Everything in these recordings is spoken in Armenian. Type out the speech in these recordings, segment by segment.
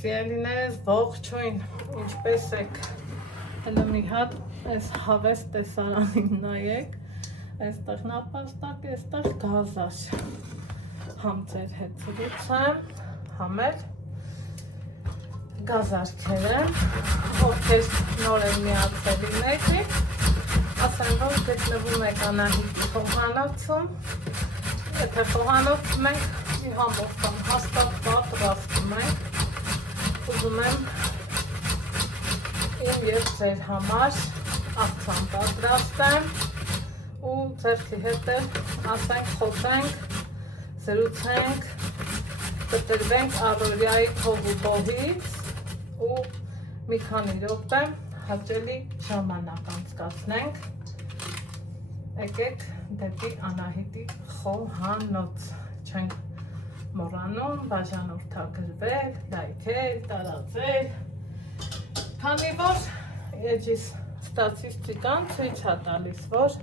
Սիրելիներս ողջույն, ինչպես եք, հələ մի հատ այս հավես տեսարանին նայեք, այստեղ նապաստակ, այստեղ գազար, համ ձեր հետ զրուցեմ, համ էլ գազարքեր եմ, ովքեր նոր են միացելիների, ասեմ, որ գտնվում եք Անահիտի խոհանոցում, եթե խոհանոցում ենք, մի համով կամ հաստատ պատրաստում ենք, ուզում եմ իմ և ձեր համար աղցան պատրաստեմ ու ձերքի հետ ասենք, խոսենք, զրուցենք, կտրվենք առօրյայի փող ու բոհից ու մի քանի րոպե հաճելի ժամանակ անցկացնենք, եկեք դեպի Անահիտի խոհանոց, չենք մոռանում բաժանորդագրվել, լայքել, տարածել, քանի որ էջիս ստատիստիկան ցույց է տալիս, որ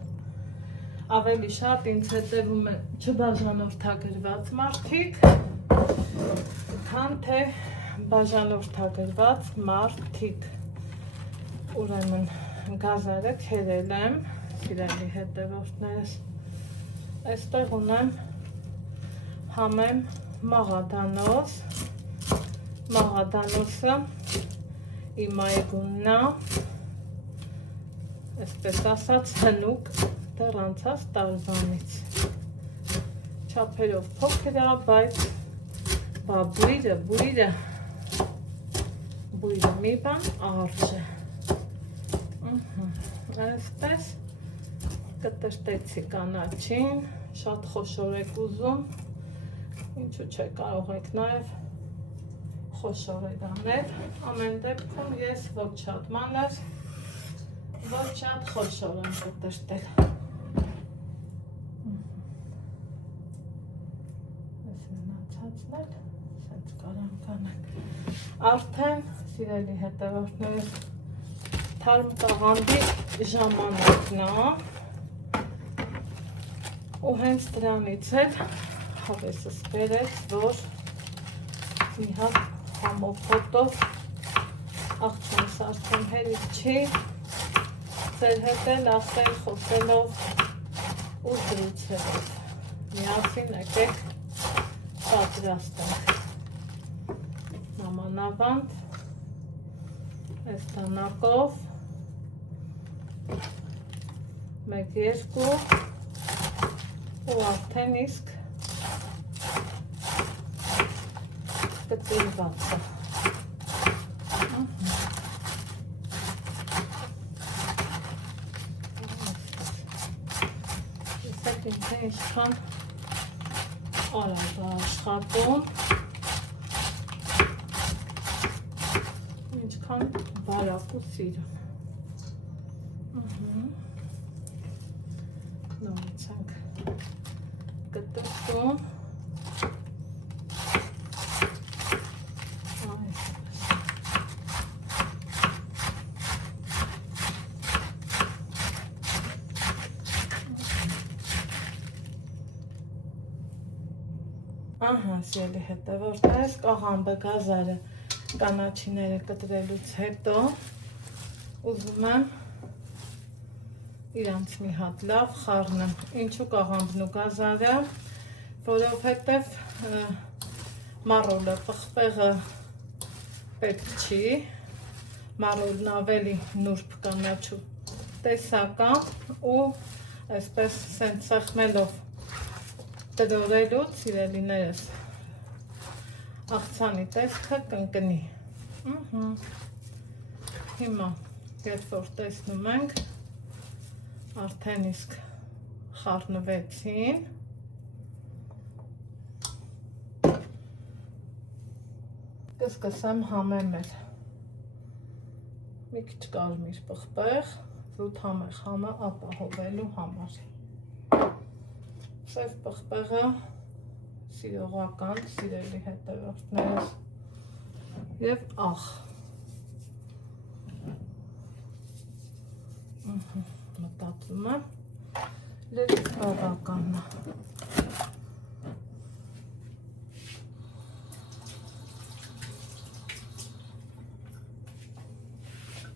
ավելի շատ ինձ հետևում են չբաժանորդագրված մարդիկ, քան թե բաժանորդագրված մարդիկ, ուրեմն գազարը քերել եմ, սիրելի հետևորդներս, այստեղ ունեմ համեմ մաղադանոց, մաղադանոցը իմ այգունն է, այսպես ասած հնուկ դեռ անցած տարվանից, չափերով փոքր է, բայց բույրը մի բան արջ է, այսպես կտրտեցի կանաչին, շատ խոշոր եք ուզում, ինչու չէ, կարող եք նաև խոշորեր անել, ամեն դեպքում ես ոչ շատ մանր, ոչ շատ խոշոր եմ կտրտել։ Ես մնացածն էլ սենց կարամ կանենք։ Արդեն, սիրելի հետևորդներս, թարմ տաղանդի ժամանակն է ու հենց դրանից էլ հավեսս բերեց, որ մի հատ համով հոտով աղցանս արդեն հերիք չի, ձեր հետ էլ ասել, խոսելով ու զրուցելով, միասին եկեք պատրաստենք, նամանավանդ, այս տանակով, 1-2 ու արդեն իսկ կտիրված է։ Իսեք ինձ է ինչքան արագ աշխատում, ինչքան բարակ ու սիրուն։ Նորից ենք կտրտում, սիրելի հետևորդներս, կաղամբը գազարը կանաչիները կտրելուց հետո ուզում եմ իրանց մի հատ լավ խառնեմ, ինչու կաղամբն ու գազարը, որովհետև մառոլը պղպեղը պետք չի, մառոլն ավելի նուրբ կանաչու տեսական ու այսպես սենց սեղմելով տրորելուց, սիրելիներս, աղցանի տեսքը կընկնի։ Հիմա, երբ որ տեսնում ենք, արդեն իսկ խառնվեցին, կսկսեմ համեմել, մի քիչ կարմիր պղպեղ, զուտ համեղ համը ապահովելու համար։ Սև պղպեղը սիրողական, սիրելի հետևորդներս և աղ։ Մտածում եմ, լրիվ բավականն է։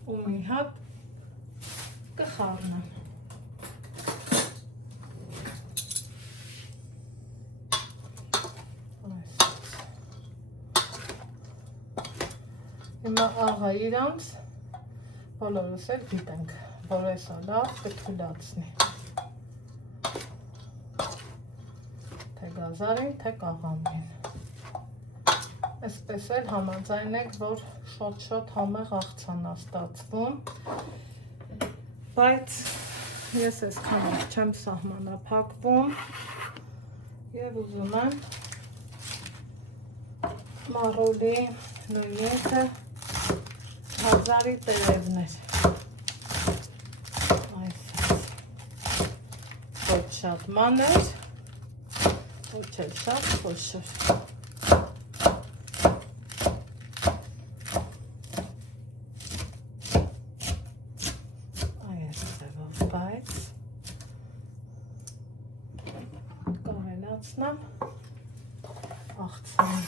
ու մի հատ կխառնեմ։ Հիմա աղա իրանց բոլորս էլ գիտենք, որ էսա լավ կթուլացնի, թե գազարին, թե կաղամին։ Այսպես էլ համաձայնեք, որ շոտ համեղ աղցանա ստացվում, բայց ես այսքան չեմ սահմանափակվում և ուզում եմ մառոլի նույնինքը հազարի տերևներ, այսպես, ոչ շատ մանր, ոչ էլ շատ խոշոր։ Այս ձևով, բայց կավելացնեմ աղցան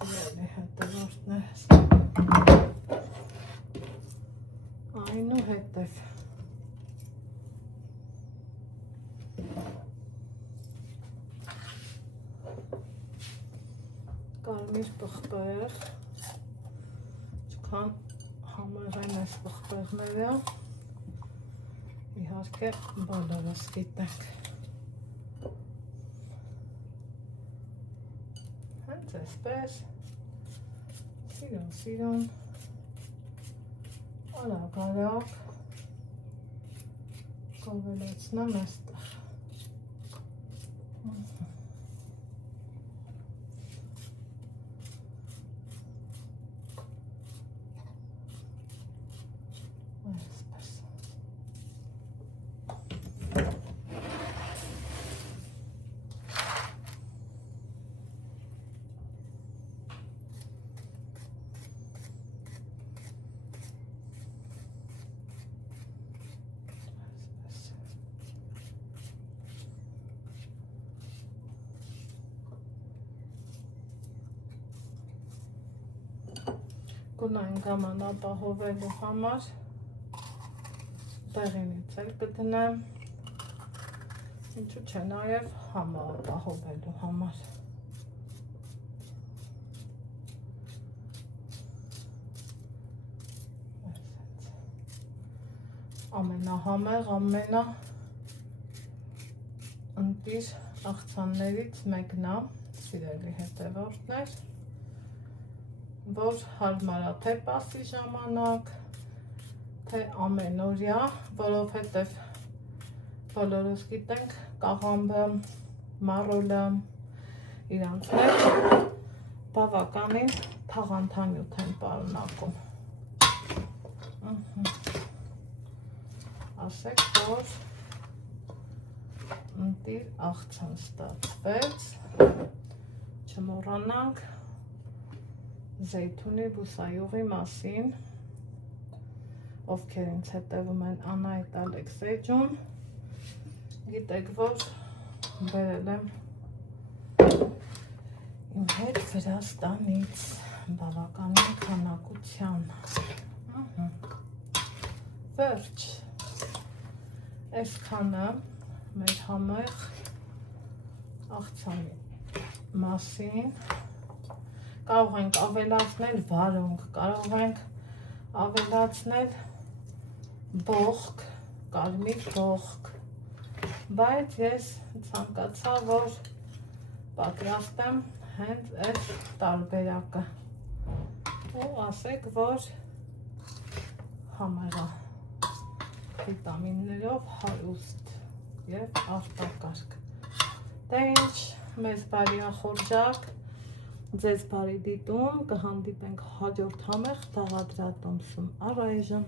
սիրելի հետևորդներս։ Այնուհետև կարմիր պղպեղ, չքան համեղ են այս պղպեղները, իհարկե բոլորս գիտենք։ Հենց այսպես, սիրուն, արագ կավելացնեմ այստեղ։ Այսպես։ Գունային գաման ապահովելու համար դեղինից էլ կդնեմ, ինչու չէ նաև համը ապահովելու համար։ Ամենահամեղ, ամենաընտիր աղցաններից մեկն է, սիրելի հետևորդներ, որ հարմարա թե պասի ժամանակ, թե ամենօրյա, որովհետև բոլորս գիտենք կաղամբը, մառոլը, իրանց մեջ բավականին թաղանթանյութ են պարունակում։ Ասեք, որ ընտիր աղցան ստացվեց, չմոռանանք զեյթունի բուսայուղի մասին, ովքեր ինձ հետևում են Անահիտ Ալեքսեջուն, գիտեք, որ բերել եմ իմ հետ Վրաստանից բավականին քանակության։ Վերջ, այսքանը մեր համեղ աղցանի մասին։ Կարող ենք ավելացնել վարունգ, կարող ենք ավելացնել բողկ, կարմիր բողկ, բայց ես ցանկացա, որ պատրաստեմ հենց այս տարբերակը ու ասեք, որ համեղա վիտամիններով հարուստ և արտակարգ։ Դե ինչ, մեզ բարի ախորժակ, ձեզ բարի դիտում, կհանդիպենք հաջորդ համեղ տաղադրատոմսում։ Առայժմ